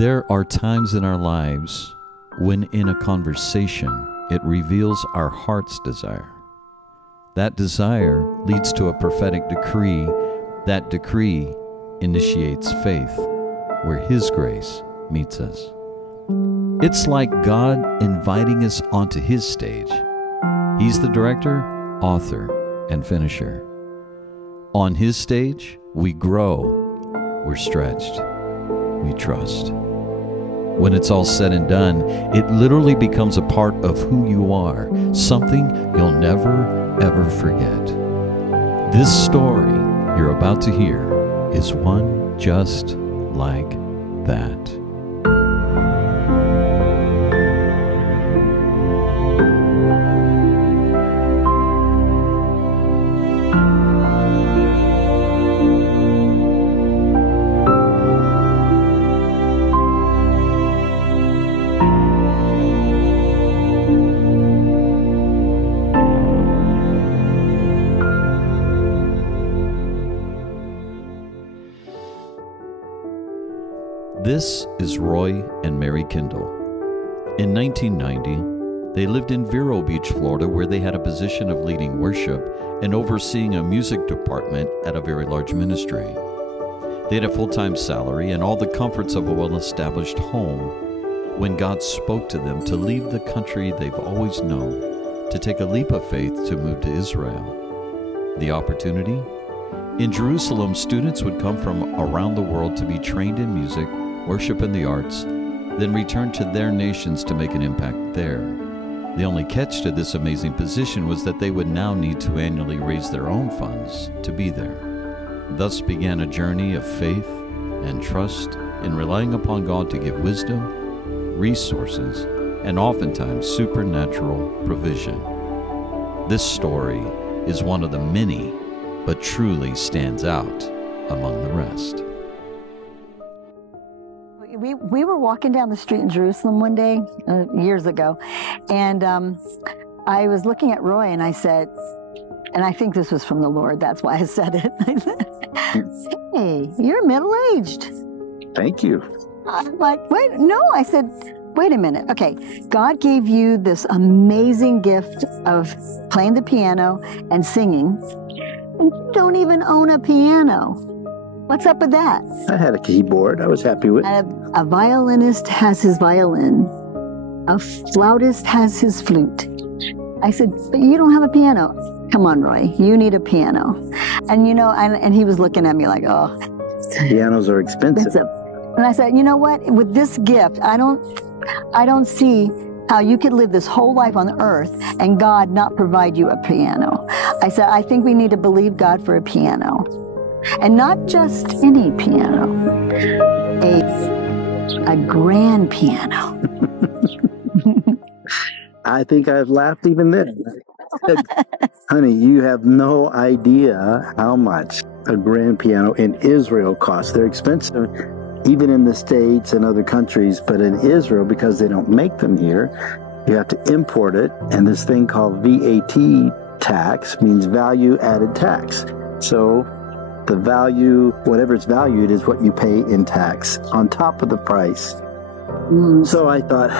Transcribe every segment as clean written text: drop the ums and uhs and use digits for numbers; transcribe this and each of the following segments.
There are times in our lives when in a conversation it reveals our heart's desire. That desire leads to a prophetic decree. That decree initiates faith, where His grace meets us. It's like God inviting us onto His stage. He's the director, author, and finisher. On His stage, we grow, we're stretched, we trust. When it's all said and done, it literally becomes a part of who you are, something you'll never, ever forget. This story you're about to hear is one just like that. This is Roy and Mary Kendall. In 1990, they lived in Vero Beach, Florida, where they had a position of leading worship and overseeing a music department at a very large ministry. They had a full-time salary and all the comforts of a well-established home when God spoke to them to leave the country they've always known, to take a leap of faith to move to Israel. The opportunity? In Jerusalem, students would come from around the world to be trained in music, worship, and the arts, then return to their nations to make an impact there. The only catch to this amazing position was that they would now need to annually raise their own funds to be there. Thus began a journey of faith and trust in relying upon God to give wisdom, resources, and oftentimes supernatural provision. This story is one of the many, but truly stands out among the rest. We were walking down the street in Jerusalem one day, years ago, and I was looking at Roy and I said, and I think this was from the Lord, that's why I said it. I said, hey, you're middle-aged. Thank you. I'm like, wait, no, I said, wait a minute. Okay, God gave you this amazing gift of playing the piano and singing, and you don't even own a piano. What's up with that? I had a keyboard I was happy with. A violinist has his violin. A flautist has his flute. I said, but you don't have a piano. Come on, Roy, you need a piano. And you know, and he was looking at me like, oh. Pianos are expensive. And I said, you know what? With this gift, I don't see how you could live this whole life on the earth and God not provide you a piano. I said, I think we need to believe God for a piano. And not just any piano, a grand piano. I think I've laughed even then. Honey, you have no idea how much a grand piano in Israel costs. They're expensive even in the States and other countries, but in Israel, because they don't make them here, you have to import it. And this thing called VAT tax means value added tax. So the value, whatever it's valued, is what you pay in tax on top of the price. So I thought,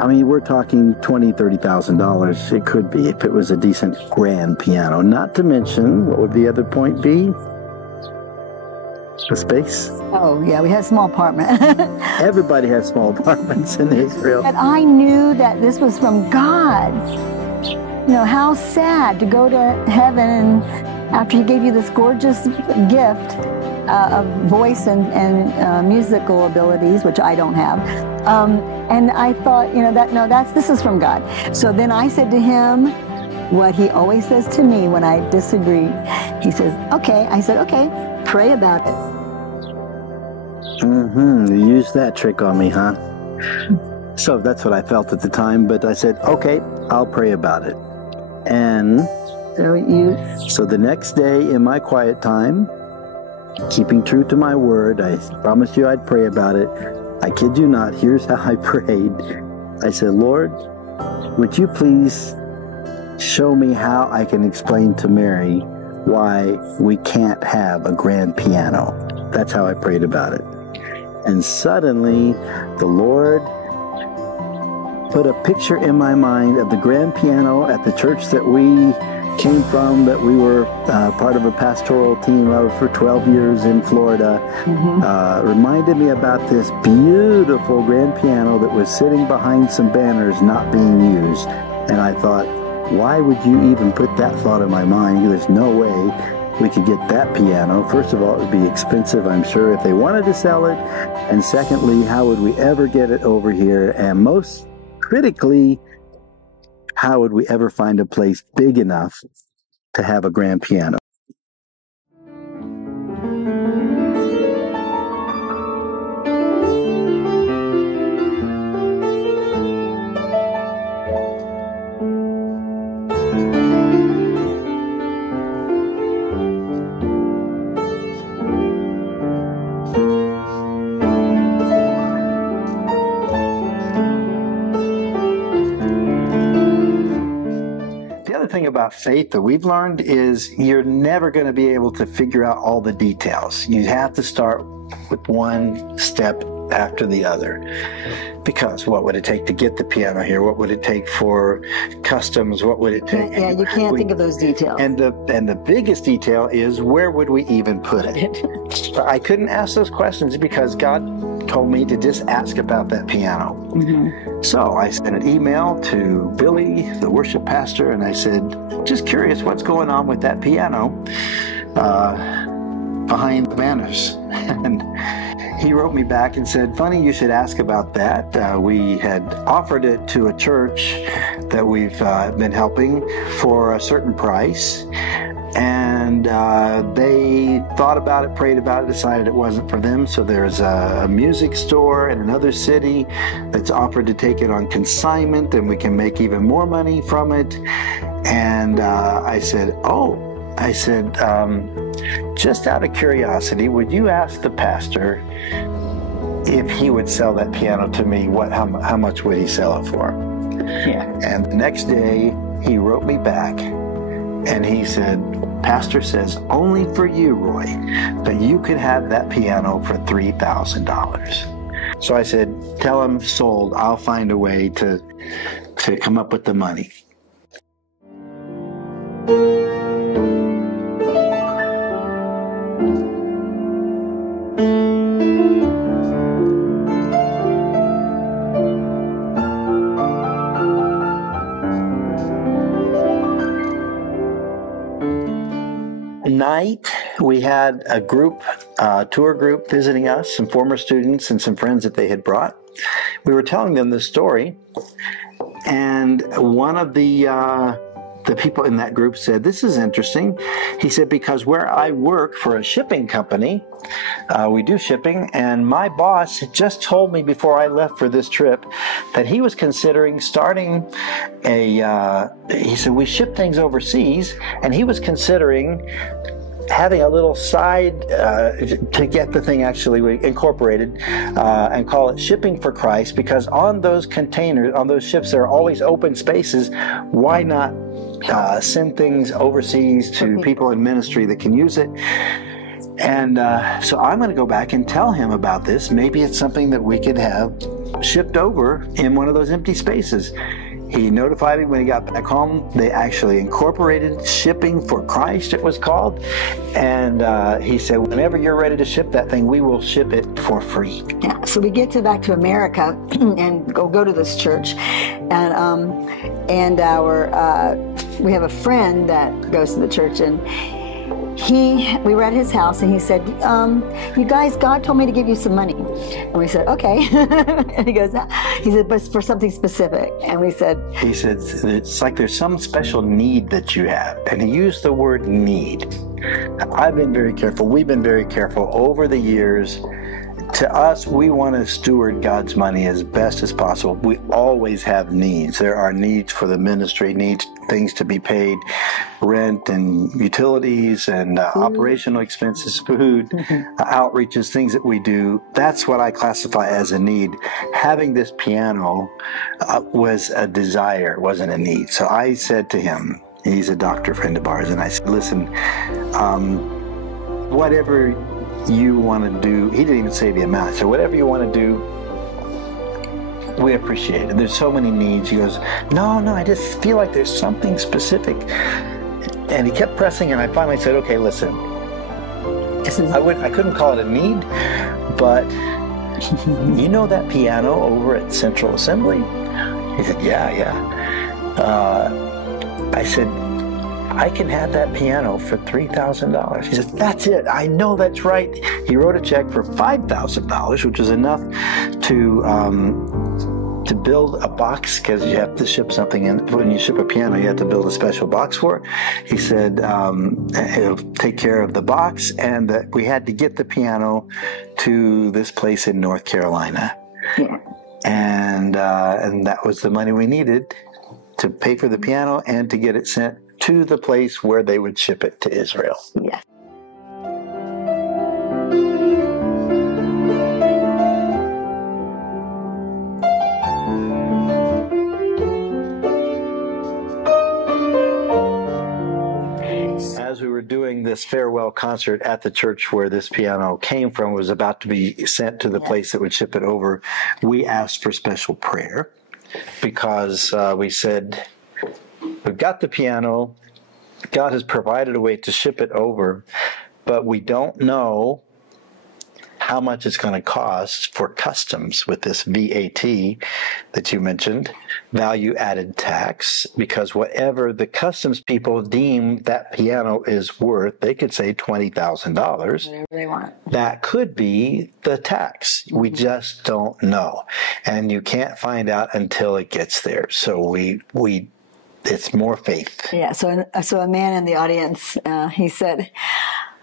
I mean, we're talking $20,000, $30,000. It could be if it was a decent grand piano. Not to mention, what would the other point be? The space. Oh, yeah, we had a small apartment. Everybody has small apartments in Israel. But I knew that this was from God. You know, how sad to go to heaven and after He gave you this gorgeous gift of voice and musical abilities, which I don't have. And I thought, you know, this is from God. So then I said to him what he always says to me when I disagree. He says, okay. I said, okay, pray about it. You used that trick on me, huh? So that's what I felt at the time, but I said, okay, I'll pray about it. And so the next day in my quiet time, keeping true to my word, I promised you I'd pray about it. I kid you not, here's how I prayed. I said, Lord, would you please show me how I can explain to Mary why we can't have a grand piano? That's how I prayed about it. And suddenly, the Lord put a picture in my mind of the grand piano at the church that we came from, that we were part of a pastoral team of for 12 years in Florida. Reminded me about this beautiful grand piano that was sitting behind some banners not being used. And I thought, why would you even put that thought in my mind? There's no way we could get that piano. First of all, it would be expensive, I'm sure, if they wanted to sell it. And secondly, how would we ever get it over here? And most critically, how would we ever find a place big enough to have a grand piano? Thing about faith that we've learned is you're never going to be able to figure out all the details. You have to start with one step after the other. Because what would it take to get the piano here? What would it take for customs? What would it take? Yeah, you can't think of those details. And the biggest detail is, where would we even put it? I couldn't ask those questions because God told me to just ask about that piano. So I sent an email to Billy, the worship pastor, and I said, just curious what's going on with that piano behind the banners. And he wrote me back and said, funny you should ask about that. We had offered it to a church that we've been helping for a certain price. And they thought about it, prayed about it, decided it wasn't for them. So there's a music store in another city that's offered to take it on consignment, and we can make even more money from it. And I said, just out of curiosity, would you ask the pastor if he would sell that piano to me? How much would he sell it for? Yeah. And the next day, he wrote me back, and he said, Pastor says, only for you, Roy, that you could have that piano for $3,000. So I said, tell him sold. I'll find a way to come up with the money. Night, we had a group, tour group visiting us, some former students and some friends that they had brought. We were telling them this story, and one of the people in that group said, this is interesting. He said, because where I work for a shipping company, we do shipping, and my boss just told me before I left for this trip that he was considering starting he said, we ship things overseas, and he was considering having a little side to get the thing actually incorporated and call it Shipping for Christ, because on those containers, on those ships, there are always open spaces. Why not send things overseas to people in ministry that can use it? And so I'm going to go back and tell him about this. Maybe it's something that we could have shipped over in one of those empty spaces. He notified me when he got back home. They actually incorporated Shipping for Christ, it was called. And he said, whenever you're ready to ship that thing, we will ship it for free. Yeah, so we get back to America and go to this church. And we have a friend that goes to the church, and we were at his house, and he said, you guys, God told me to give you some money. And we said, okay. And he said, but for something specific. And he said, it's like there's some special need that you have. And he used the word need. I've been very careful. We've been very careful over the years. To us, we want to steward God's money as best as possible. We always have needs. There are needs for the ministry, needs things to be paid, rent and utilities and operational expenses, food, outreaches, things that we do. That's what I classify as a need. Having this piano was a desire, wasn't a need. So I said to him, he's a doctor friend of ours, and I said, listen, whatever you want to do, he didn't even say the amount, so whatever you want to do, we appreciate it. There's so many needs. He goes, no, I just feel like there's something specific. And he kept pressing, and I finally said, okay, listen, I couldn't call it a need, but you know that piano over at Central Assembly? He said, yeah. I said, I can have that piano for $3,000. He said, that's it. I know that's right. He wrote a check for $5,000, which was enough to build a box, because you have to ship something in. When you ship a piano, you have to build a special box for it. He said he'll take care of the box, and that we had to get the piano to this place in North Carolina. Yeah. And that was the money we needed to pay for the piano and to get it sent to the place where they would ship it to Israel. Yes. As we were doing this farewell concert at the church where this piano came from, was about to be sent to the place that would ship it over, we asked for special prayer, because we said, we've got the piano, God has provided a way to ship it over, but we don't know how much it's going to cost for customs with this VAT that you mentioned, value added tax, because whatever the customs people deem that piano is worth, they could say $20,000. Whatever they want. That could be the tax. We just don't know. And you can't find out until it gets there. So it's more faith. Yeah, so a man in the audience, he said,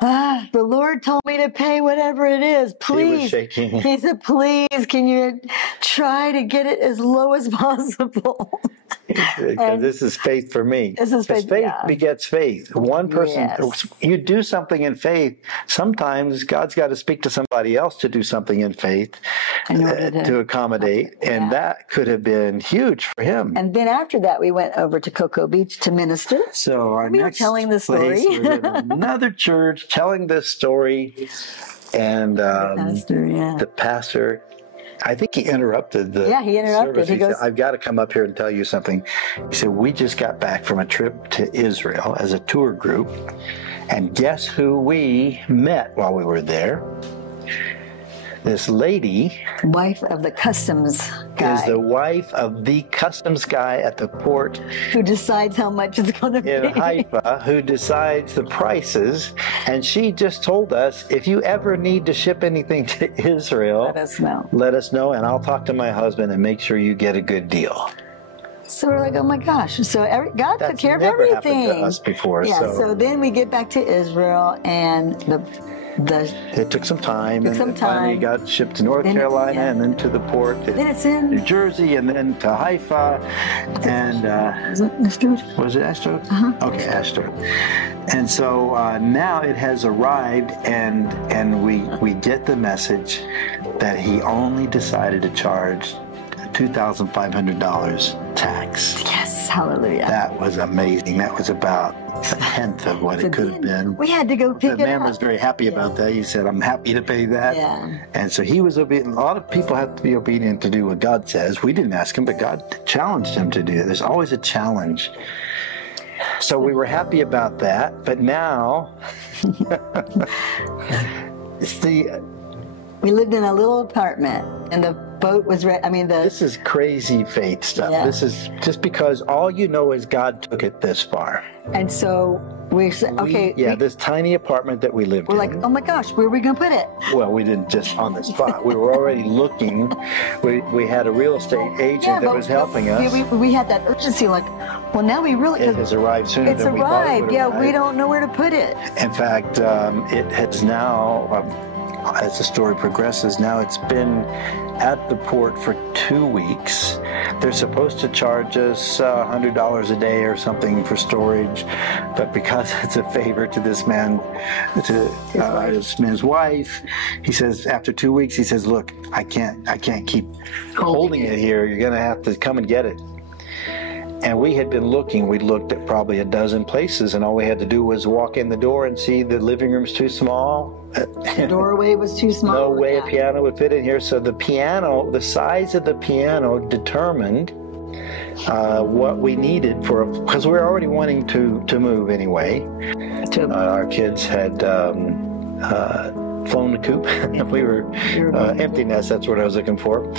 the Lord told me to pay whatever it is. Please. He was shaking. He said, please, can you try to get it as low as possible? Because this is faith for me. This is faith. Faith begets faith. One person, you do something in faith, sometimes God's got to speak to somebody else to do something in faith to accommodate. And that could have been huge for him. And then after that, we went over to Cocoa Beach to minister. So our we next were telling the story. Was in another church telling this story. And the pastor, I think he interrupted the he interrupted. service. He goes, said, I've got to come up here and tell you something. He said, we just got back from a trip to Israel as a tour group, and guess who we met while we were there? This lady, wife of the customs guy, is the wife of the customs guy at the port, who decides how much it's going to be in Haifa, who decides the prices. And she just told us, if you ever need to ship anything to Israel, let us know, and I'll talk to my husband and make sure you get a good deal. So we're like, oh my gosh! So God took care of everything. That's never happened to us before. Yeah. So then we get back to Israel, and it took some time, finally got shipped to North Carolina, and then to the port. Then it's in New Jersey, and then to Haifa, and was it Ashdod? Was it Ashdod? Okay, Ashdod. And so now it has arrived, and we get the message that he only decided to charge $2,500 tax. Yes, hallelujah. That was amazing. That was about a tenth of what it could have been. We had to go pick it up. The man was very happy about that. He said, I'm happy to pay that. Yeah. And so he was obedient. A lot of people have to be obedient to do what God says. We didn't ask him, but God challenged him to do it. There's always a challenge. So we were happy about that. But now, we lived in a little apartment, and the boat was this is crazy faith stuff. Yeah. This is just because all you know is God took it this far. And so we said, okay. This tiny apartment that we lived in. We're like, oh my gosh, where are we going to put it? Well, we didn't just on the spot. We were already looking. We had a real estate agent that was helping us. We had that urgency, like, well, now we really... It has arrived sooner than we thought it would arrive. We don't know where to put it. In fact, it has now... as the story progresses, now it's been at the port for 2 weeks. They're supposed to charge us $100 a day or something for storage, but because it's a favor to this man, his man's wife, he says after 2 weeks, he says, "Look, I can't keep holding it here. You're gonna have to come and get it." And we had been looking. We looked at probably a dozen places, and all we had to do was walk in the door and see the living room's too small. The doorway was too small. No way a piano would fit in here. So the piano, the size of the piano determined what we needed for, because we were already wanting to move anyway. Our kids had flown the coop. We were empty nest, that's what I was looking for.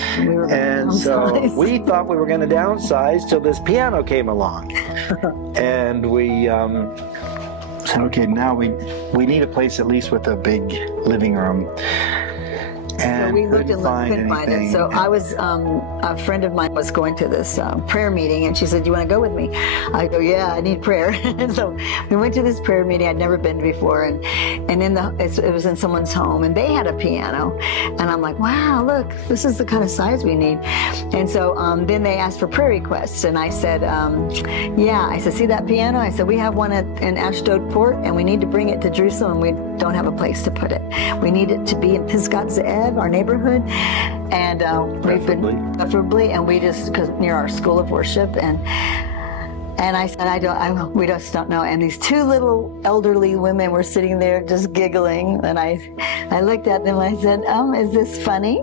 And so we thought we were going to downsize till this piano came along. And we said, okay, now we need a place at least with a big living room. And so we looked and couldn't find it. So I was, a friend of mine was going to this prayer meeting, and she said, "Do you want to go with me?" I go, "Yeah, I need prayer." So we went to this prayer meeting I'd never been to before, and it was in someone's home, and they had a piano, and I'm like, "Wow, look, this is the kind of size we need." And so then they asked for prayer requests, and I said, "Yeah," I said, "See that piano?" I said, "We have one in Ashdod Port, and we need to bring it to Jerusalem. We don't have a place to put it. We need it to be in Pisgat Ze'ev, our neighborhood, and we've been preferably, and we just because near our school of worship." And I said, we just don't know. And these two little elderly women were sitting there just giggling, and I looked at them and I said, "Is this funny?"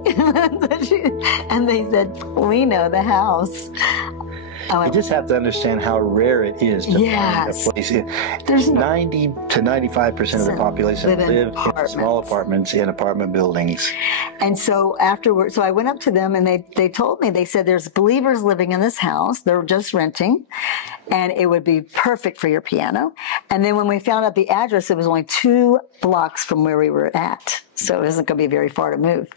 And they said, "We know the house." You just have to understand how rare it is to find a place. There's 90 to 95% of the population live in small apartments in apartment buildings. And so afterwards, so I went up to them, and they told me, they said, "There's believers living in this house. They're just renting, and it would be perfect for your piano." And then when we found out the address, it was only 2 blocks from where we were at. So it wasn't going to be very far to move.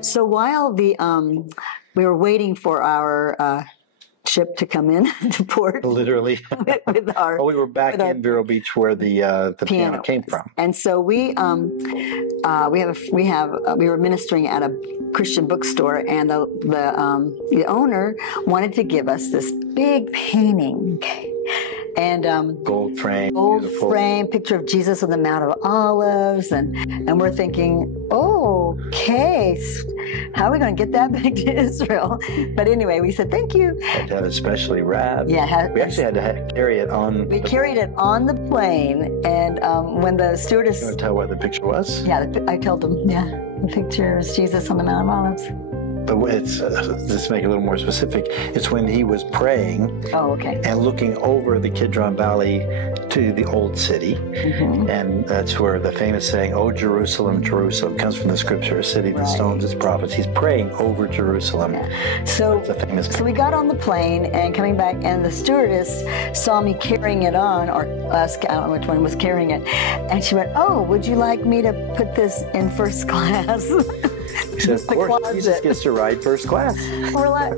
So while we were waiting for our ship to come in to port, literally, we were back in Vero Beach where the piano came from, and so we were ministering at a Christian bookstore, and the owner wanted to give us this big painting. And gold frame, picture of Jesus on the Mount of Olives, and we're thinking, okay, how are we going to get that back to Israel? But anyway, we said thank you. Had to have it specially wrapped. Yeah, we actually had to carry it on. We carried it on the plane, and when the stewardess. You want to tell what the picture was? Yeah, I told them. Yeah, the picture is Jesus on the Mount of Olives. But it's, let's make it a little more specific. It's when he was praying and looking over the Kidron Valley to the old city. Mm-hmm. And that's where the famous saying, "Oh, Jerusalem, Jerusalem," comes from the scripture, "A city that stones its prophets." He's praying over Jerusalem. Yeah. So we got on the plane and coming back, and the stewardess saw me carrying it on, or us, I don't know which one was carrying it. And she went, "Oh, would you like me to put this in first class?" He said, "Of course, Jesus gets to ride first class." We're like,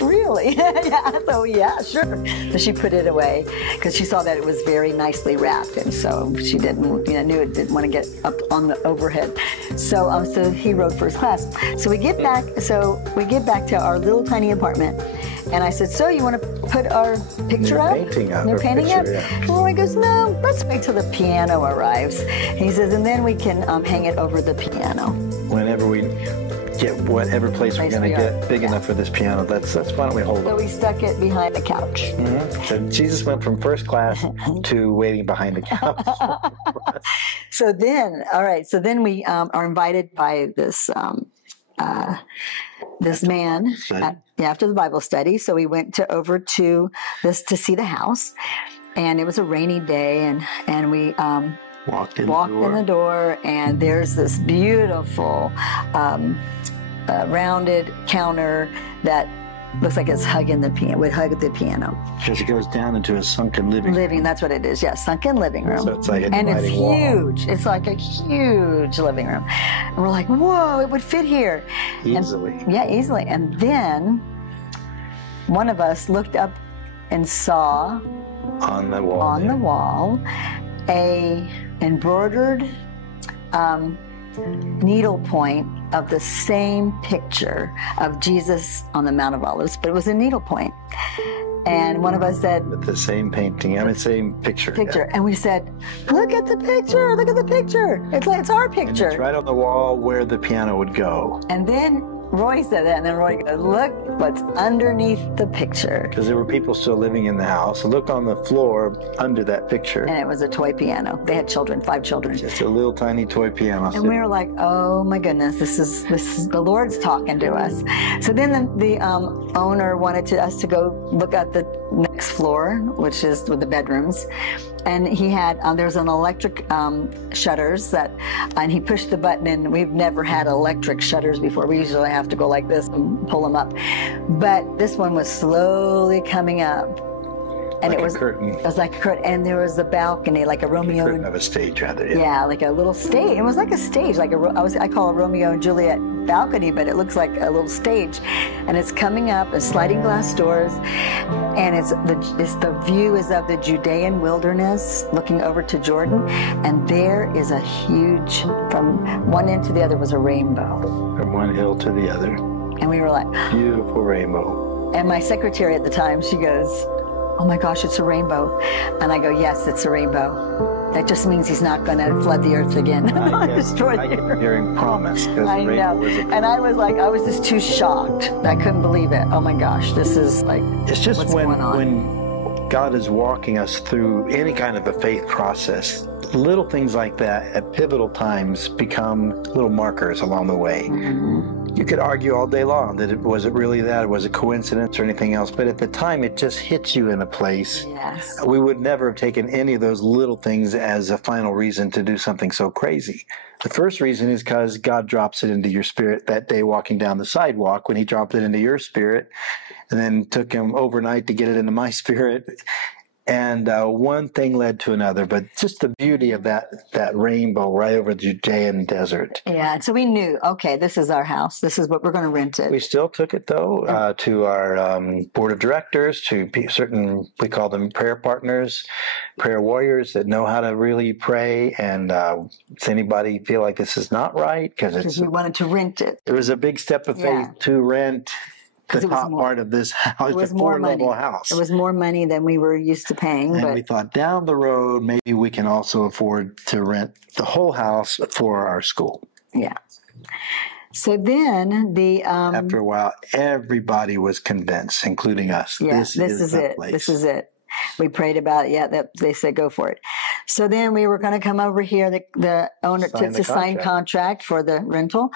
"Really?" Yeah. So yeah, sure. So she put it away because she saw that it was very nicely wrapped, and so she didn't, knew it didn't want to get up on the overhead. So so he rode first class. So we get back. To our little tiny apartment, and I said, "So you want to put our picture up?" They're painting up. And Roy goes, "No, let's wait till the piano arrives." He says, "And then we can hang it over the piano." Whenever we get whatever place we're going to get big enough for this piano, that's why don't we hold it? So we stuck it behind the couch. Mm-hmm. So Jesus went from first class to waiting behind the couch. So then we are invited by this man after the Bible study. So we went over to see the house, and it was a rainy day, and we walked in the door, and there's this beautiful rounded counter that looks like it's would hug the piano. Because it goes down into a sunken living room. That's what it is. Yeah, sunken living room. So it's like a dividing and it's wall. Huge. It's like a huge living room. And we're like, whoa, it would fit here. Easily. Easily. And then one of us looked up and saw on the wall a embroidered needle point of the same picture of Jesus on the Mount of Olives, but it was a needle point. And one of us said, With the same painting, I mean, same picture. Yeah. And we said, look at the picture, look at the picture. It's our picture. And it's right on the wall where the piano would go. And then Roy said that, and then Roy goes, look what's underneath the picture. Because there were people still living in the house. Look on the floor under that picture. And it was a toy piano. They had children, 5 children. Just a little tiny toy piano. And we were like, oh my goodness, this is the Lord's talking to us. So then the owner wanted us to go look at the next floor, which is with the bedrooms. And he had, there's an electric shutters and he pushed the button, and we've never had electric shutters before. We usually have to go like this and pull them up. But this one was slowly coming up. And like it was a curtain. It was like a curtain, and there was a balcony, like a Romeo. A curtain of a stage, rather. Yeah, like a little stage. It was like a stage, like I call it Romeo and Juliet balcony, but it looks like a little stage, and it's coming up, and sliding glass doors, and the view is of the Judean wilderness, looking over to Jordan, and there is a huge, from one end to the other was a rainbow. From one hill to the other. And we were like, beautiful rainbow. And my secretary at the time, she goes, oh my gosh, it's a rainbow. And I go, yes, it's a rainbow. That just means he's not going to flood the earth again. Destroy the earth. Hearing promise. I know. And I was just too shocked. I couldn't believe it. Oh my gosh, this is like, it's just what's when going on? God is walking us through any kind of a faith process, little things like that at pivotal times become little markers along the way. Mm-hmm. You could argue all day long that was it really that, was it coincidence or anything else, but at the time it just hits you in a place. Yes. We would never have taken any of those little things as a final reason to do something so crazy. The first reason is because God drops it into your spirit that day walking down the sidewalk, when he dropped it into your spirit, and then took him overnight to get it into my spirit. And one thing led to another, but just the beauty of that rainbow right over the Judean desert. Yeah, so we knew, okay, this is our house. This is what we're going to rent it. We still took it, though, to our board of directors, to certain, we call them prayer partners, prayer warriors that know how to really pray. And does anybody feel like this is not right? Because we wanted to rent it. It was a big step of faith to rent the top part of this house. It was a 4-level house. It was more money than we were used to paying. And we thought down the road, maybe we can also afford to rent the whole house for our school. Yeah. So then after a while, everybody was convinced, including us. Yeah, this is it. Place. This is it. We prayed about it. Yeah, they said go for it. So then we were going to come over here. The owner to sign contract for the rental,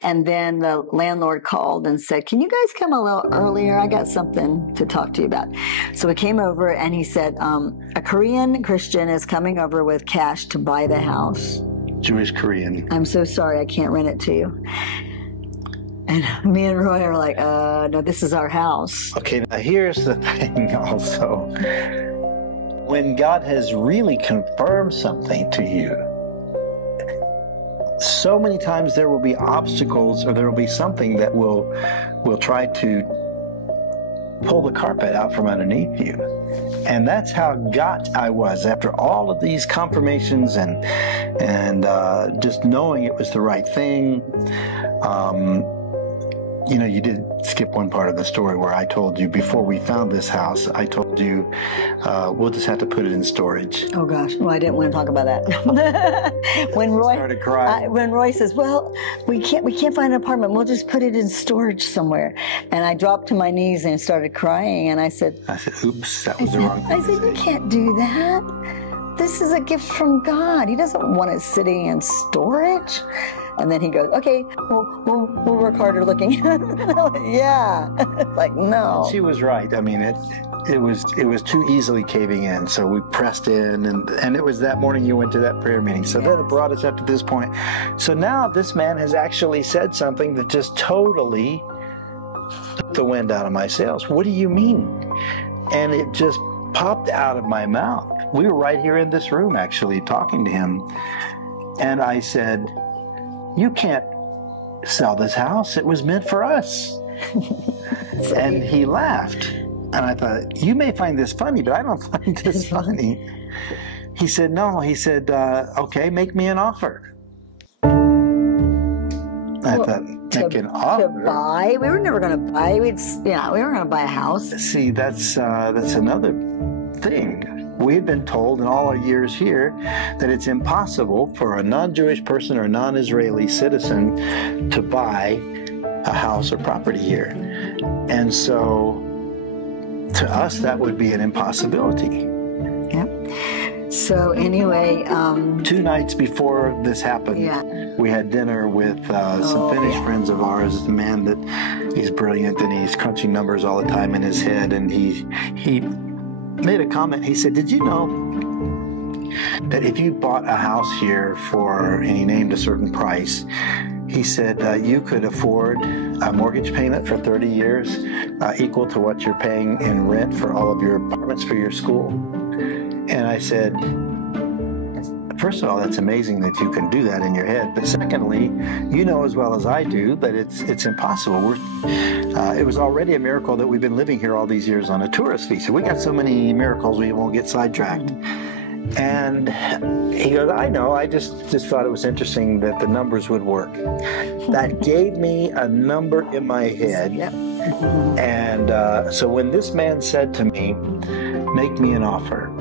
and then the landlord called and said, "Can you guys come a little earlier? I got something to talk to you about." So we came over, and he said, "A Korean Christian is coming over with cash to buy the house." Jewish Korean. I'm so sorry, I can't rent it to you. And me and Roy are like, no, this is our house. Okay, now here's the thing also. When God has really confirmed something to you, so many times there will be obstacles, or there will be something that will try to pull the carpet out from underneath you. And that's how got I was after all of these confirmations and just knowing it was the right thing. You know, you did skip one part of the story where I told you before we found this house, I told you we'll just have to put it in storage. Oh gosh, well, I didn't want to talk about that. When Roy started crying, when Roy says, "Well, we can't find an apartment. We'll just put it in storage somewhere," and I dropped to my knees and started crying, and I said, "Oops, that was the wrong thing." I said, "You can't do that. This is a gift from God. He doesn't want it sitting in storage." And then he goes, "Okay, we'll work harder looking." Yeah, like no. She was right. I mean, it was too easily caving in. So we pressed in, and it was that morning you went to that prayer meeting. So then it brought us up to this point. So now this man has actually said something that just totally took the wind out of my sails. What do you mean? And it just popped out of my mouth. We were right here in this room actually talking to him, and I said, "You can't sell this house. It was meant for us." And he laughed. And I thought, you may find this funny, but I don't find this funny. He said, no. He said, okay, make me an offer. I thought, make an offer? To buy? We were never going to buy. We weren't going to buy a house. See, that's another thing. We had been told in all our years here that it's impossible for a non-Jewish person or a non-Israeli citizen to buy a house or property here. And so, to us, that would be an impossibility. Yeah. So anyway, 2 nights before this happened, we had dinner with some Finnish friends of ours. The man that he's brilliant and he's crunching numbers all the time in his head, and he made a comment. He said, did you know that if you bought a house here for, and he named a certain price, he said you could afford a mortgage payment for 30 years equal to what you're paying in rent for all of your apartments for your school? And I said, first of all, that's amazing that you can do that in your head. But secondly, you know as well as I do that it's impossible. It was already a miracle that we've been living here all these years on a tourist visa. We got so many miracles we won't get sidetracked. And he goes, I know, I just thought it was interesting that the numbers would work. That gave me a number in my head. Yep. And so when this man said to me, make me an offer,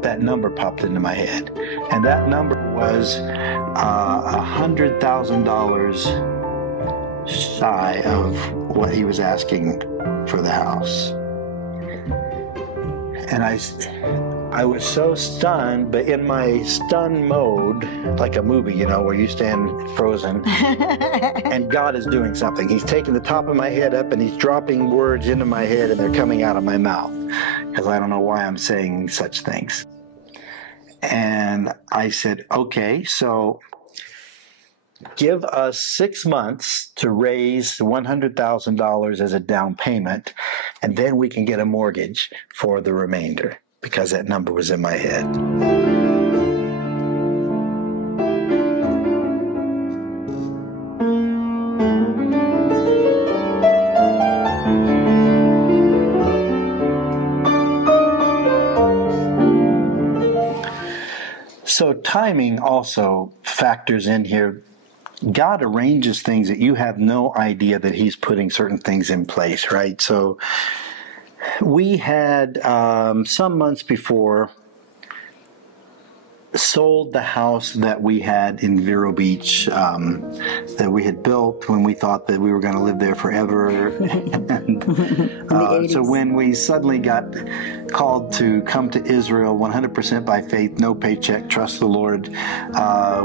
that number popped into my head. And that number was $100,000 shy of what he was asking for the house. And I was so stunned, but in my stun mode, like a movie, you know, where you stand frozen, and God is doing something. He's taking the top of my head up and he's dropping words into my head and they're coming out of my mouth, because I don't know why I'm saying such things. And I said, okay, so give us 6 months to raise $100,000 as a down payment, and then we can get a mortgage for the remainder, because that number was in my head. So timing also factors in here. God arranges things that you have no idea that he's putting certain things in place, right? So we had some months before sold the house that we had in Vero Beach that we had built when we thought that we were going to live there forever. And, so when we suddenly got called to come to Israel 100% by faith, no paycheck, trust the Lord,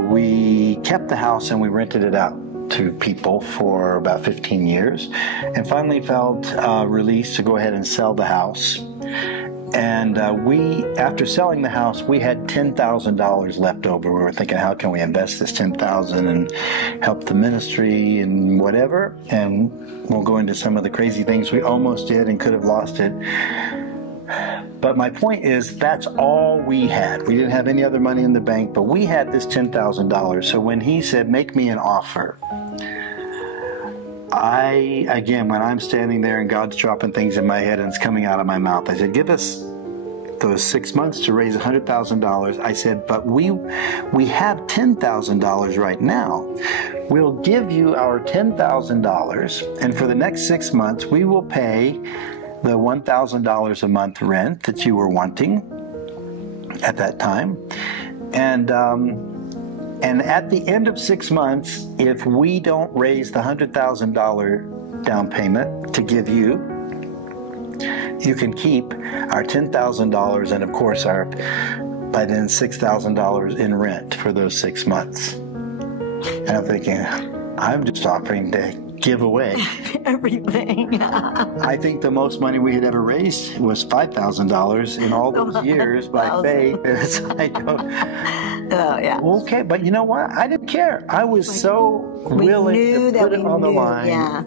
we kept the house and we rented it out to people for about 15 years, and finally felt released to go ahead and sell the house. And after selling the house, we had $10,000 left over. We were thinking, how can we invest this $10,000 and help the ministry and whatever? And we'll go into some of the crazy things we almost did and could have lost it. But my point is, that's all we had. We didn't have any other money in the bank, but we had this $10,000. So when he said, make me an offer, again, when I'm standing there and God's dropping things in my head and it's coming out of my mouth, I said, give us those 6 months to raise $100,000. I said, but we have $10,000 right now. We'll give you our $10,000, and for the next 6 months, we will pay the $1,000 a month rent that you were wanting at that time. And at the end of 6 months, if we don't raise the $100,000 down payment to give you, you can keep our $10,000 and, of course, our, by then, $6,000 in rent for those 6 months. And I'm thinking, I'm just offering to give away everything. I think the most money we had ever raised was $5,000 in all those years by faith. It's like, oh, yeah. Okay, but you know what? I didn't care. I was so willing to put it on the line. Yeah.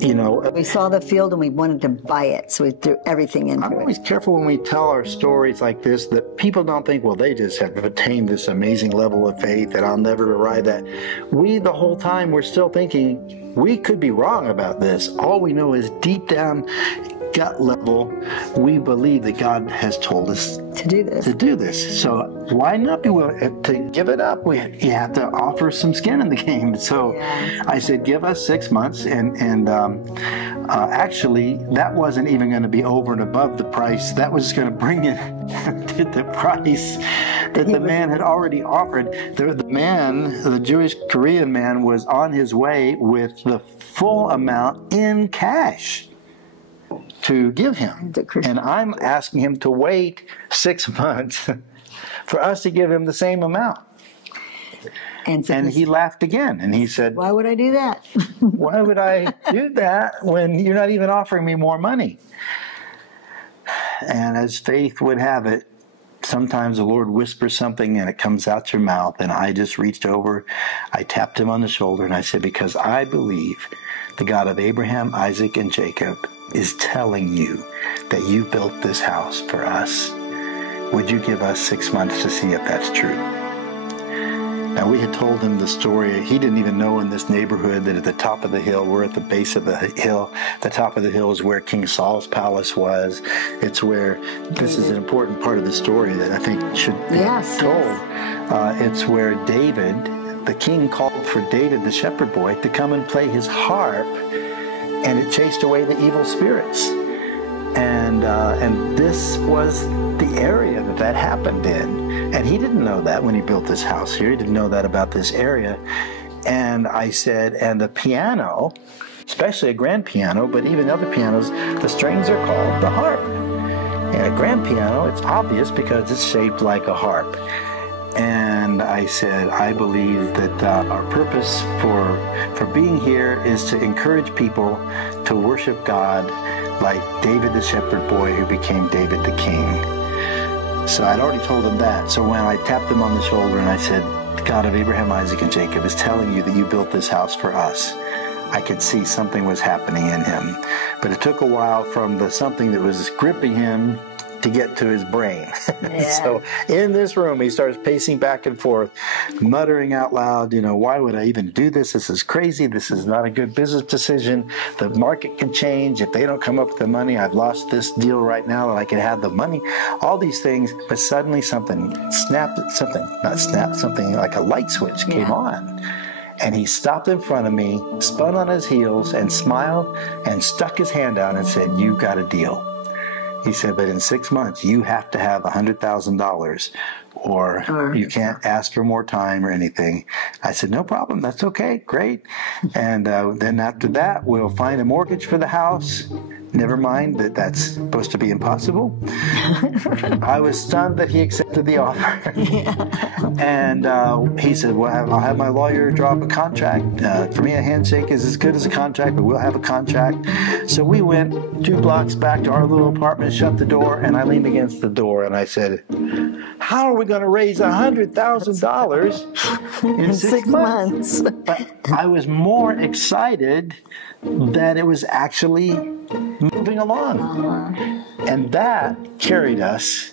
You know, we saw the field and we wanted to buy it, so we threw everything into it. I'm always careful when we tell our stories like this that people don't think, well, they just have attained this amazing level of faith that I'll never arrive at. We, the whole time, we're still thinking we could be wrong about this. All we know is deep down gut level, we believe that God has told us To do this. to do this. So why not be willing to give it up? You have to offer some skin in the game. So I said, give us 6 months, and actually that wasn't even going to be over and above the price. That was going to bring it to the price that the man had already offered. The Jewish Korean man, was on his way with the full amount in cash to give him. And I'm asking him to wait 6 months for us to give him the same amount. And he laughed again, and he said, why would I do that? why would I do that when you're not even offering me more money? And as faith would have it, sometimes the Lord whispers something and it comes out your mouth. And I just reached over, I tapped him on the shoulder, and I said, because I believe the God of Abraham, Isaac, and Jacob is telling you that you built this house for us. Would you give us 6 months to see if that's true? Now, we had told him the story. He didn't even know in this neighborhood that at the top of the hill, we're at the base of the hill. The top of the hill is where King Saul's palace was. It's where, this is an important part of the story that I think should be told. It's where David, the king, called for David, the shepherd boy, to come and play his harp, and it chased away the evil spirits. And this was the area that happened in. And he didn't know that when he built this house here. He didn't know that about this area. And I said, and the piano, especially a grand piano, but even other pianos, the strings are called the harp. And a grand piano, it's obvious because it's shaped like a harp. And I said, I believe that our purpose for being here is to encourage people to worship God like David the shepherd boy who became David the king. So I'd already told him that. So when I tapped him on the shoulder and I said, the God of Abraham, Isaac, and Jacob is telling you that you built this house for us, I could see something was happening in him. But it took a while from the something that was gripping him to get to his brain. So in this room, he starts pacing back and forth, muttering out loud, why would I even do this? This is crazy. This is not a good business decision. The market can change. If they don't come up with the money, I've lost this deal right now that I could have the money. All these things, but suddenly something like a light switch came on. And he stopped in front of me, spun on his heels, and smiled and stuck his hand out and said, "You got a deal." He said, but in 6 months, you have to have $100,000 or you can't ask for more time or anything. I said, no problem. That's okay. Great. And then after that, we'll find a mortgage for the house. Never mind that that's supposed to be impossible. I was stunned that he accepted the offer. And he said, well, I'll have my lawyer draw up a contract. For me, a handshake is as good as a contract, but we'll have a contract. So we went 2 blocks back to our little apartment, shut the door, and I leaned against the door and I said, how are we going to raise $100,000 in 6 months? But I was more excited that it was actually moving along. And that carried us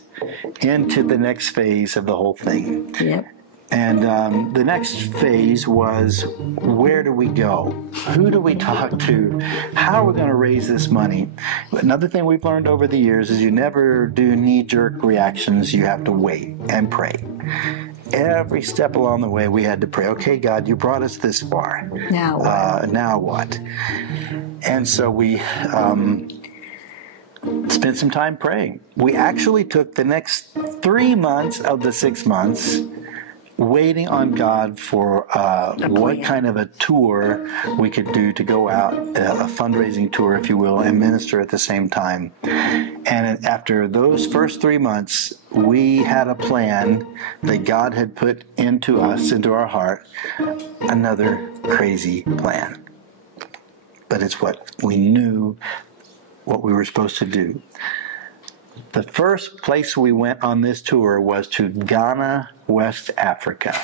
into the next phase of the whole thing. And the next phase was, where do we go? Who do we talk to? How are we going to raise this money? Another thing we've learned over the years is you never do knee-jerk reactions. You have to wait and pray. Every step along the way, we had to pray. Okay, God, you brought us this far. Now what? Now what? And so we spent some time praying. We actually took the next 3 months of the 6 months waiting on God for what kind of a tour we could do to go out, a fundraising tour, if you will, and minister at the same time. And after those first 3 months, we had a plan that God had put into us, into our heart, another crazy plan. But it's what we knew, what we were supposed to do. The first place we went on this tour was to Ghana, West Africa.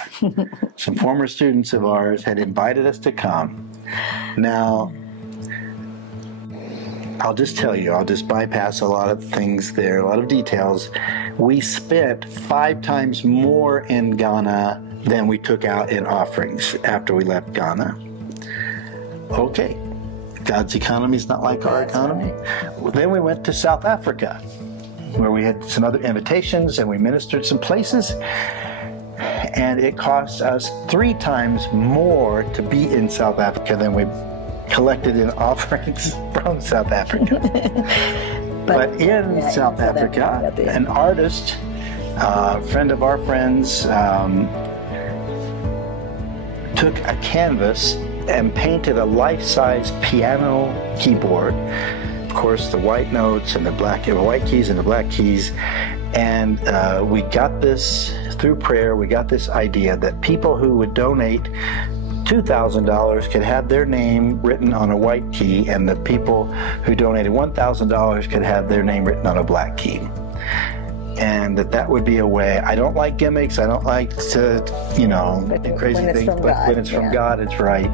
Some former students of ours had invited us to come. Now, I'll just tell you, I'll just bypass a lot of things there, a lot of details. We spent 5 times more in Ghana than we took out in offerings after we left Ghana. Okay. God's economy is not like our economy. Well, then we went to South Africa, where we had some other invitations and we ministered some places. And it cost us 3 times more to be in South Africa than we collected in offerings from South Africa. but in South Africa, an artist, a friend of our friends, took a canvas and painted a life-size piano keyboard. Of course, the white notes and the white keys and the black keys. And we got this through prayer. We got this idea that people who would donate $2,000 could have their name written on a white key, and the people who donated $1,000 could have their name written on a black key. And that would be a way. I don't like gimmicks. I don't like to, do crazy things. But when it's from God, it's right.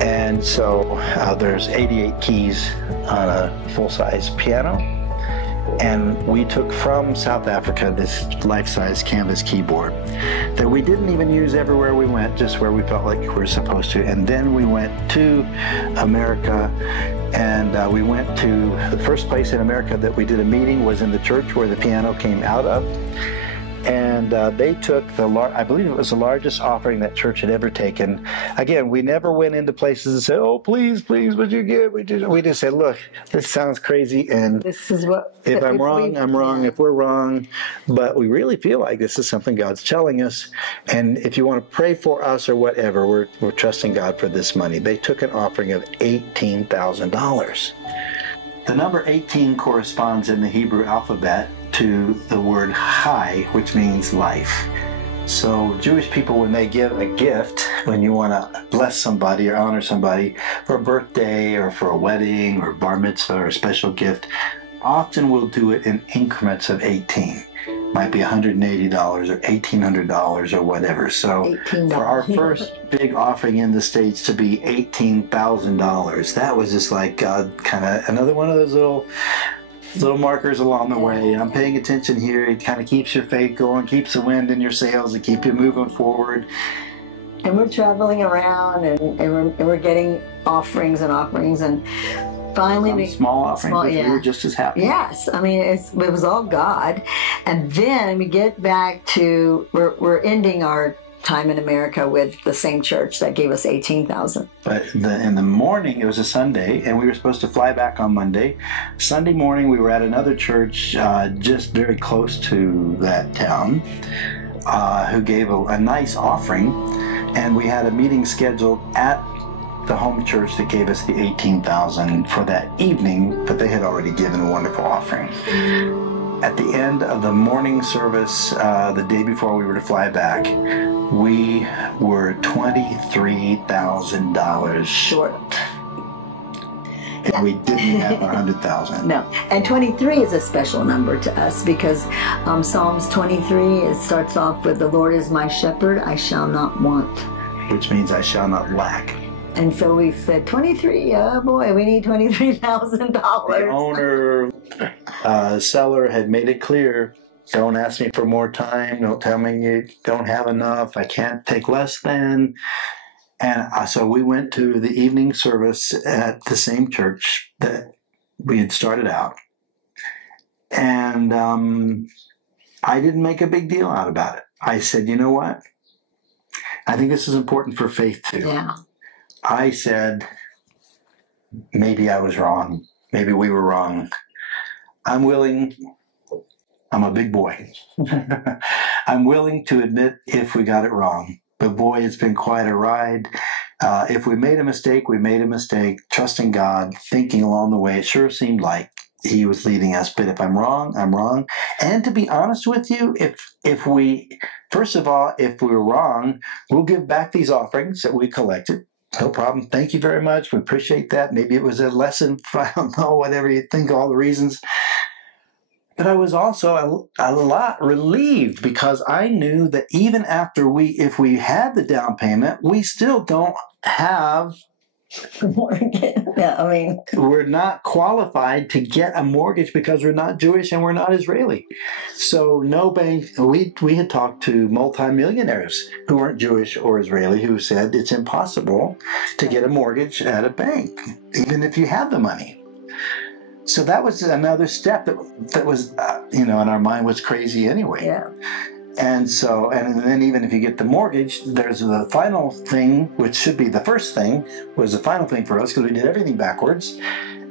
And so there's 88 keys on a full-size piano. And we took from South Africa this life-size canvas keyboard that we didn't even use everywhere we went, just where we felt like we were supposed to. And then we went to America, and we went to the first place in America that we did a meeting was in the church where the piano came out of. And they took I believe it was the largest offering that church had ever taken. Again, we never went into places and said, "Oh, please, would you give?" We just said, "Look, this sounds crazy, and this is what. If I'm wrong, I'm wrong. If we're wrong, but we really feel like this is something God's telling us, and if you want to pray for us or whatever, we're trusting God for this money." They took an offering of $18,000. The number 18 corresponds in the Hebrew alphabet to the word Chai, which means life. So Jewish people, when they give a gift, when you want to bless somebody or honor somebody for a birthday or for a wedding or bar mitzvah or a special gift, often will do it in increments of 18. Might be $180 or $1,800 or whatever. So for our first big offering in the States to be $18,000, that was just like God, kind of another one of those little markers along the way. I'm paying attention here. It kind of keeps your faith going, keeps the wind in your sails, and keep you moving forward. And we're traveling around, and we're getting offerings, and finally small offerings, we were just as happy. Yes, I mean it was all God. And then we get back to we're ending our time in America with the same church that gave us $18,000. But in the morning, it was a Sunday, and we were supposed to fly back on Monday. Sunday morning, we were at another church just very close to that town who gave a nice offering, and we had a meeting scheduled at the home church that gave us the $18,000 for that evening, but they had already given a wonderful offering. At the end of the morning service, the day before we were to fly back, we were $23,000 short. And we didn't have $100,000. No, and 23 is a special number to us because Psalms 23, it starts off with, "The Lord is my shepherd, I shall not want." Which means I shall not lack. And so we said, 23, oh boy, we need $23,000. The owner, seller had made it clear, don't ask me for more time, don't tell me you don't have enough, I can't take less than. And so we went to the evening service at the same church that we had started out. And I didn't make a big deal out about it. I said, you know what? I think this is important for faith too. Yeah. I said, maybe I was wrong. Maybe we were wrong. I'm willing. I'm a big boy. I'm willing to admit if we got it wrong. But boy, it's been quite a ride. If we made a mistake, we made a mistake. Trusting God, thinking along the way. It sure seemed like He was leading us. But if I'm wrong, I'm wrong. And to be honest with you, if we were wrong, we'll give back these offerings that we collected. No problem. Thank you very much. We appreciate that. Maybe it was a lesson. I don't know, whatever you think, all the reasons. But I was also a lot relieved because I knew that even after if we had the down payment, we still don't have Yeah, I mean, we're not qualified to get a mortgage because we're not Jewish and we're not Israeli. So no bank. We had talked to multimillionaires who weren't Jewish or Israeli who said it's impossible to get a mortgage at a bank, even if you have the money. So that was another step that was, in our mind was crazy anyway. yeah. And so, and then even if you get the mortgage, there's the final thing, which should be the first thing, was the final thing for us because we did everything backwards,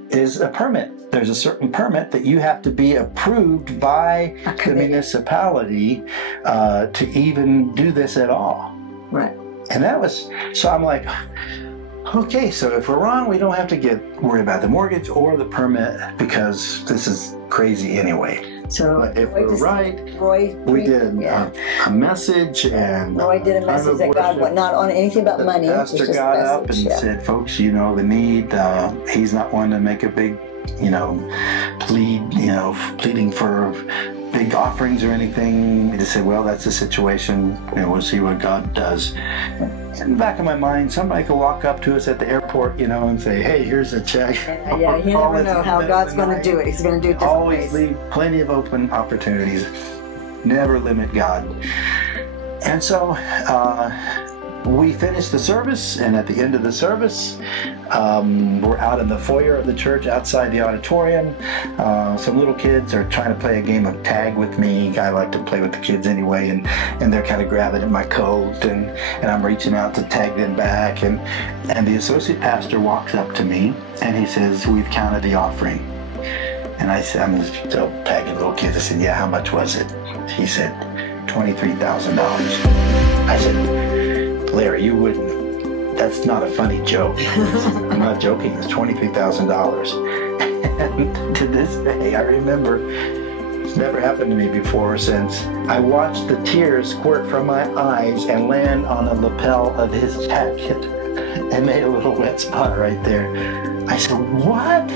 is a permit. There's a certain permit that you have to be approved by the municipality to even do this at all. Right. And that was, so I'm like, okay, so if we're wrong, we don't have to worry about the mortgage or the permit because this is crazy anyway. So but if we're right, we did a message, and Roy did a message that God was not on anything about money. The pastor got up and said, "Folks, you know the need. He's not one to make a big, pleading for big offerings or anything." He just said, "Well, that's the situation. We'll see what God does." In the back of my mind, somebody could walk up to us at the airport, and say, "Hey, here's a check." Yeah, you never know how God's going to do it. He's going to do it different Always ways. leave plenty of open opportunities. Never limit God. And so we finished the service, and at the end of the service, we're out in the foyer of the church outside the auditorium. Some little kids are trying to play a game of tag with me. I like to play with the kids anyway, and they're kind of grabbing at my coat, and I'm reaching out to tag them back, and the associate pastor walks up to me, and he says, "We've counted the offering." And I said, I'm still tagging little kids. I said, "Yeah, how much was it?" He said, $23,000. I said, "Larry, you wouldn't. That's not a funny joke." I'm not joking. It's $23,000. And to this day, I remember, it's never happened to me before or since, I watched the tears squirt from my eyes and land on the lapel of his jacket and made a little wet spot right there. I said, "What?"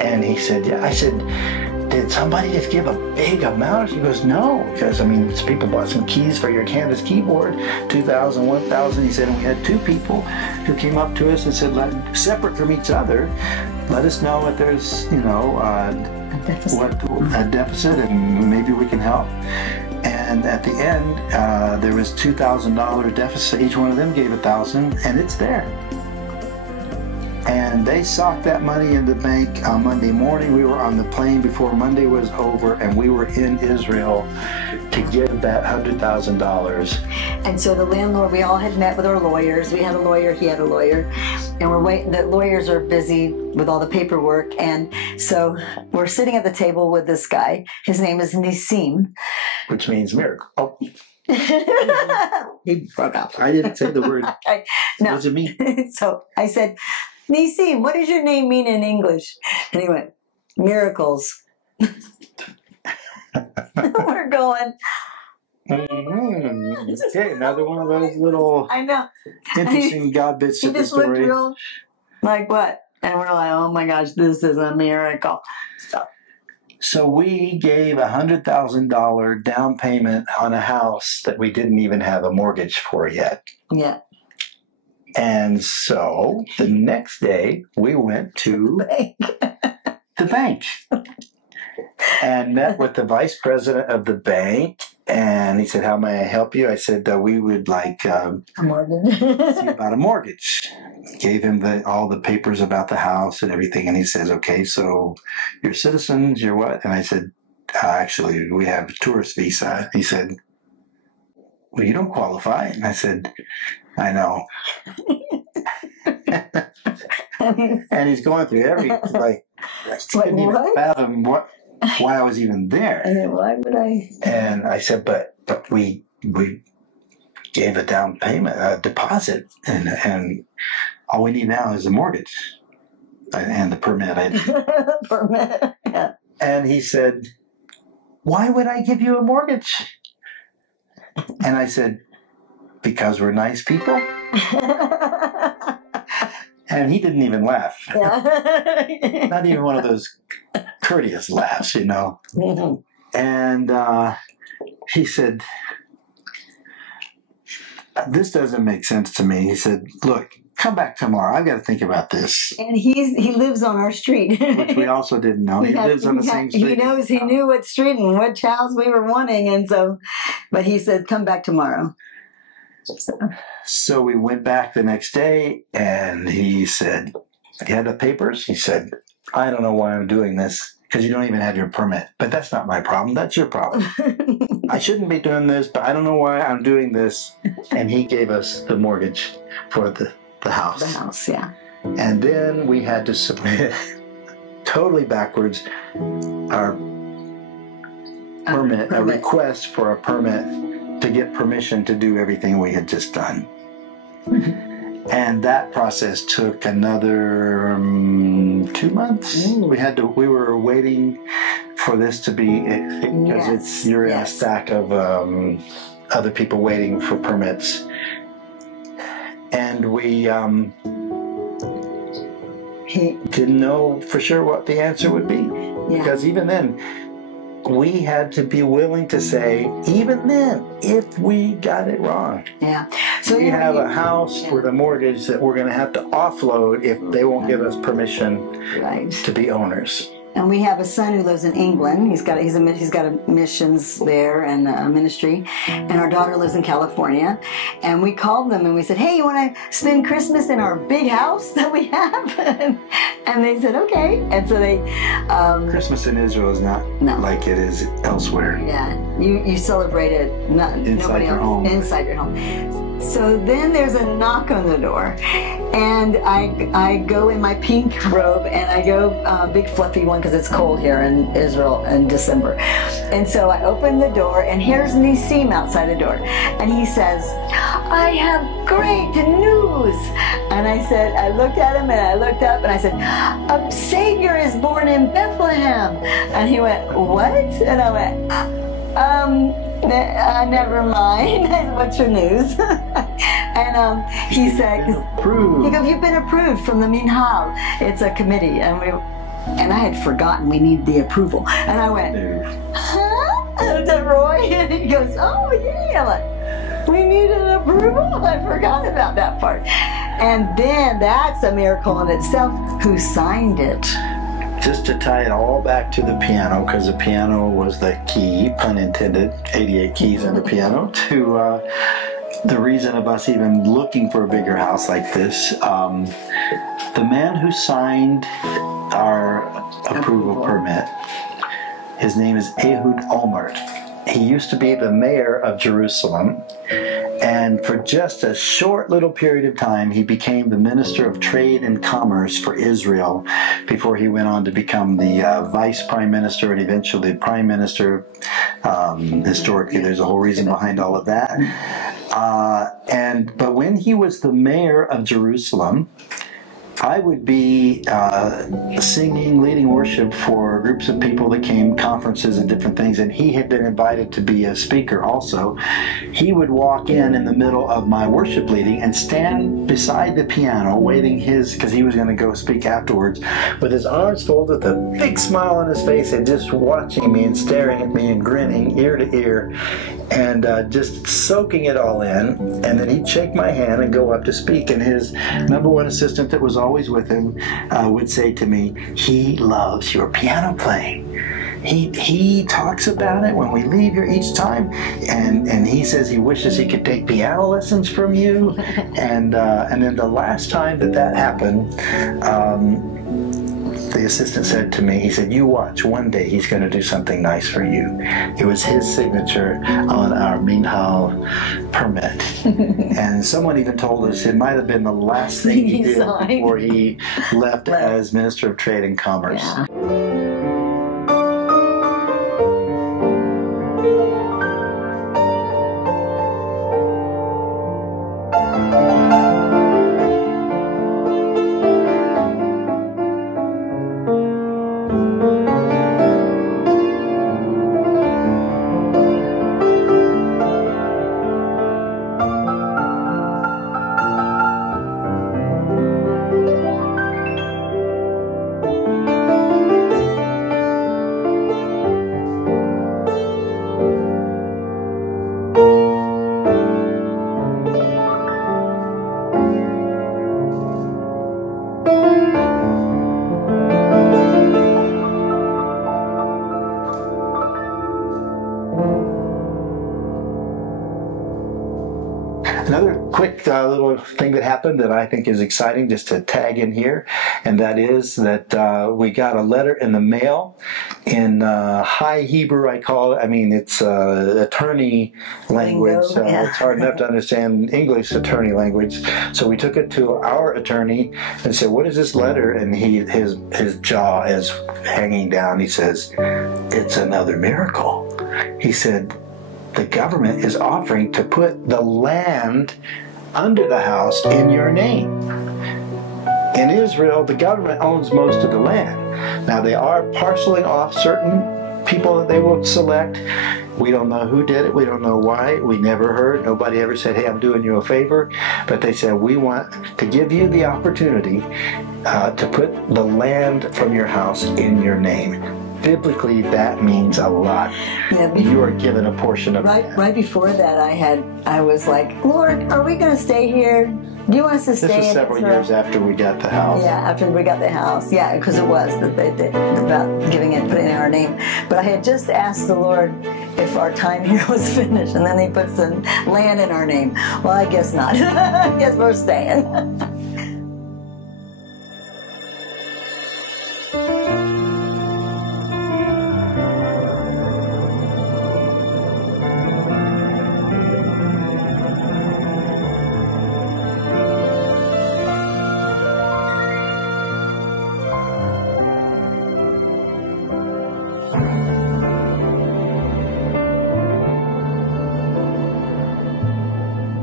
And he said, "Yeah." I said, "Did somebody just give a big amount?" He goes, "No, because people bought some keys for your Canvas keyboard, $2,000, $1,000. He said, and we had two people who came up to us and said, separate from each other, let us know if there's, a deficit, and maybe we can help." And at the end, there was $2,000 deficit. Each one of them gave $1,000, and it's there. And they socked that money in the bank on Monday morning. We were on the plane before Monday was over, and we were in Israel to give that $100,000. And so the landlord, we all had met with our lawyers. We had a lawyer, he had a lawyer, and we're waiting. The lawyers are busy with all the paperwork, and so we're sitting at the table with this guy. His name is Nisim. Which means miracle. Oh. He broke up. I didn't say the word. No. What does it mean? So I said, "Nisim, what does your name mean in English?" And he went, "Miracles." We're going. Okay, another one of those little I know. interesting God bits He of the just looked story. real, like what? And we're like, "Oh my gosh, this is a miracle." So we gave $100,000 down payment on a house that we didn't even have a mortgage for yet. Yeah. And so the next day we went to the bank and met with the vice president of the bank. And he said, "How may I help you?" I said, "We would like a mortgage." see about a mortgage." Gave him all the papers about the house and everything. And he says, "Okay, so you're citizens, you're what?" And I said, "Actually, we have a tourist visa." He said, "Well, you don't qualify." And I said, "I know." And he's going through I couldn't even fathom why I was even there. Why would I? And I said, but we gave a down payment, a deposit, and all we need now is a mortgage and the permit. Permit, yeah. And he said, "Why would I give you a mortgage?" And I said, "Because we're nice people." And he didn't even laugh. Yeah. Not even one of those courteous laughs, And he said, this doesn't make sense to me. He said, look, come back tomorrow. I've got to think about this. And he lives on our street. Which we also didn't know. He lives on the same street. He knew what street and which house we were wanting. And so, but he said, come back tomorrow. So we went back the next day, and he said, you had the papers? He said, I don't know why I'm doing this, because you don't even have your permit. But that's not my problem. That's your problem. I shouldn't be doing this, but I don't know why I'm doing this. And he gave us the mortgage for the house. The house, yeah. And then we had to submit, totally backwards, our permit, a request for a permit to get permission to do everything we had just done. And that process took another 2 months. We were waiting for this to be, because you're in a stack of other people waiting for permits. And we didn't know for sure what the answer would be. Because even then, we had to be willing to say, even then, if we got it wrong. Yeah. So we have a house with a mortgage that we're going to have to offload if they won't give us permission to be owners. And we have a son who lives in England. He's got a missions there and a ministry. And our daughter lives in California. And we called them and we said, hey, you want to spend Christmas in our big house that we have? And they said, okay. And so they... Christmas in Israel is not like it is elsewhere. Yeah. You celebrate it inside your home. So then there's a knock on the door, and I go in my pink robe, and I go big fluffy one because it's cold here in Israel in December. And so I open the door, and here's Nisim outside the door, and he says, I have great news. And I looked at him, and I looked up, and I said, a Savior is born in Bethlehem. And he went, what? And I went, never mind. What's your news? And he said, he goes, you've been approved from the Minhal. It's a committee. And I had forgotten we need the approval. And I went, huh? To Roy. And he goes, oh, yeah. I'm like, we need an approval? I forgot about that part. And then that's a miracle in itself. Who signed it? Just to tie it all back to the piano, because the piano was the key, pun intended, 88 keys on the piano, to the reason of us even looking for a bigger house like this. The man who signed our approval permit, his name is Ehud Olmert. He used to be the mayor of Jerusalem, and for just a short little period of time, he became the Minister of Trade and Commerce for Israel before he went on to become the Vice Prime Minister and eventually Prime Minister. Historically, there's a whole reason behind all of that. But when he was the mayor of Jerusalem, I would be singing, leading worship for groups of people that came, conferences and different things, and he had been invited to be a speaker also. He would walk in the middle of my worship leading and stand beside the piano waiting because he was going to go speak afterwards, with his arms folded, with a big smile on his face, and just watching me and staring at me and grinning ear to ear, and just soaking it all in. And then he'd shake my hand and go up to speak, and his number one assistant that was always with him would say to me, he loves your piano playing. He talks about it when we leave here each time, and he says he wishes he could take piano lessons from you. And then the last time that happened, the assistant said to me, he said, you watch, one day he's going to do something nice for you. It was his signature on our Minhal permit. And someone even told us it might have been the last thing he did before he left as Minister of Trade and Commerce. Yeah. Another quick little thing that happened that I think is exciting, just to tag in here, and that is that we got a letter in the mail in High Hebrew, I call it. I mean, it's attorney language. Yeah. It's hard enough to understand English attorney language. So we took it to our attorney and said, "What is this letter?" And his jaw is hanging down. He says, "It's another miracle." He said, "The government is offering to put the land under the house in your name." In Israel, the government owns most of the land. Now, they are parceling off certain people that they will select. We don't know who did it. We don't know why. We never heard. Nobody ever said, "Hey, I'm doing you a favor." But they said, "We want to give you the opportunity to put the land from your house in your name." Biblically, that means a lot. Yeah, You are given a portion of right. land. Right before that, I was like, "Lord, are we going to stay here? Do you want us to This stay?" was in several Israel?" years after we got the house. Yeah, after we got the house. Yeah, because it was that they about giving it, putting it in our name. But I had just asked the Lord if our time here was finished, and then He puts the land in our name. Well, I guess not. I guess we're staying.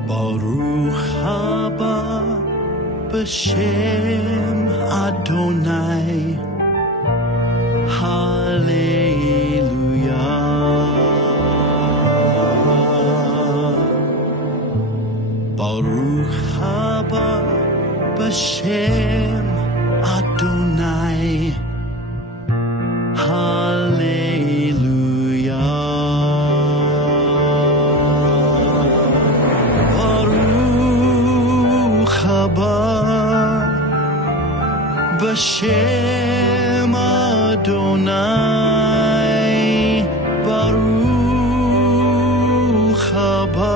Baruch haba b'shem Adonai, Hallelujah. Baruch haba b'shem Adonai, Hallelujah. B'Shem Adonai, Baruch haba.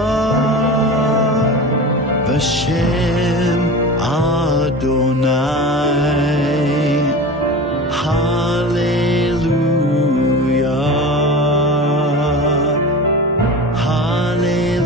B'Shem Adonai, Hallelujah, Hallelujah.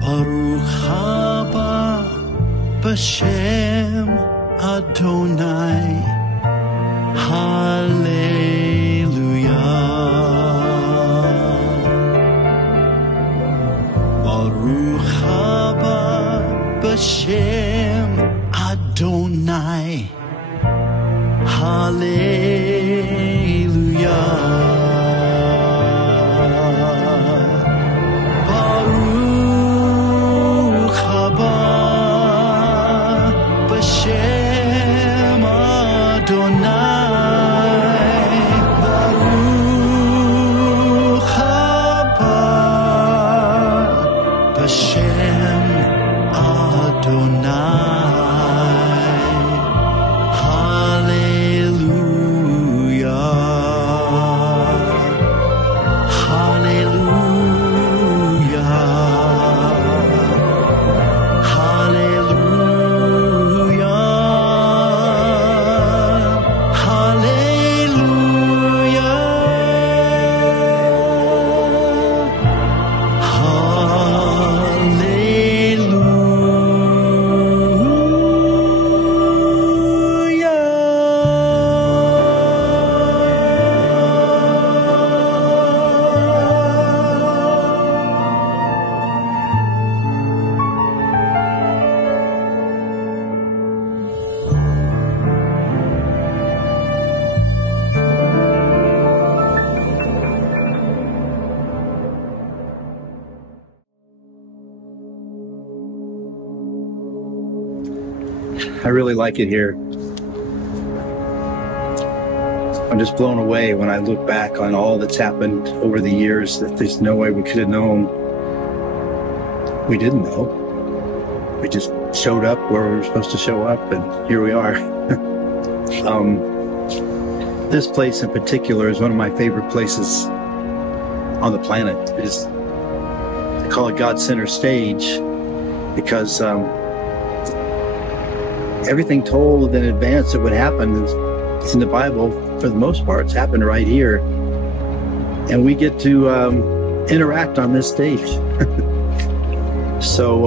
Baruch haba b'Shem Adonai, Hallelujah. Baruch haba b'Shem Adonai, Hallelujah. B'Shem Adonai, Baruch haba. B'Shem Adonai, Hallelujah. I really like it here. I'm just blown away when I look back on all that's happened over the years that there's no way we could have known. We didn't know. We just showed up where we were supposed to show up, and here we are. This place in particular is one of my favorite places on the planet. I call it God's center stage because everything told in advance that would happen is in the Bible. For the most part, it's happened right here, and we get to interact on this stage. So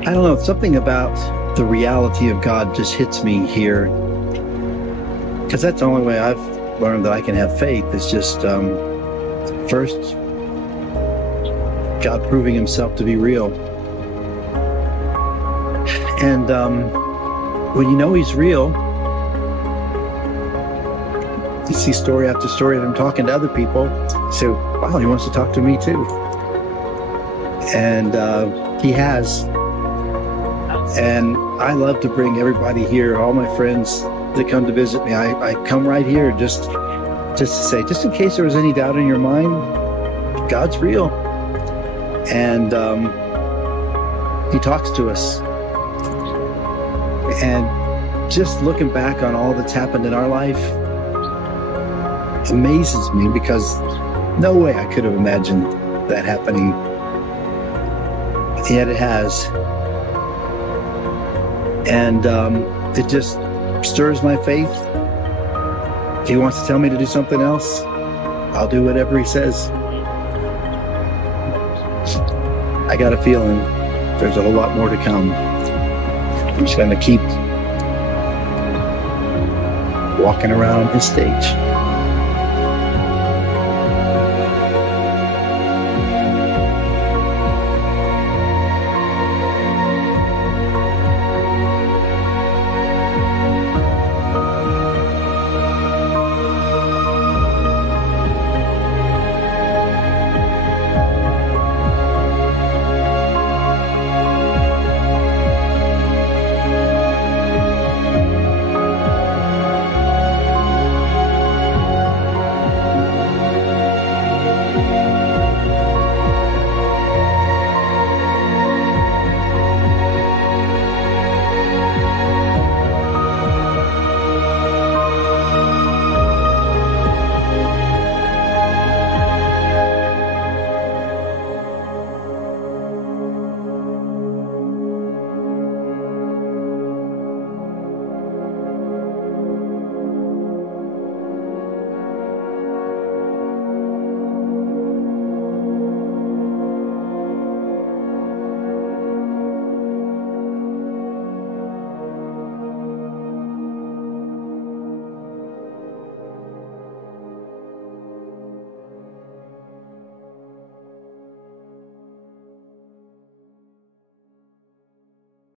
I don't know, something about the reality of God just hits me here, because that's the only way I've learned that I can have faith. Is just first God proving himself to be real, and when you know he's real, you see story after story of him talking to other people. You say, wow, he wants to talk to me too. And he has. And I love to bring everybody here, all my friends that come to visit me. I come right here just to say, just in case there was any doubt in your mind, God's real. And he talks to us. And just looking back on all that's happened in our life amazes me, because no way I could have imagined that happening. Yet it has. And it just stirs my faith. If he wants to tell me to do something else, I'll do whatever he says. I got a feeling there's a whole lot more to come. I'm just going to keep walking around his stage.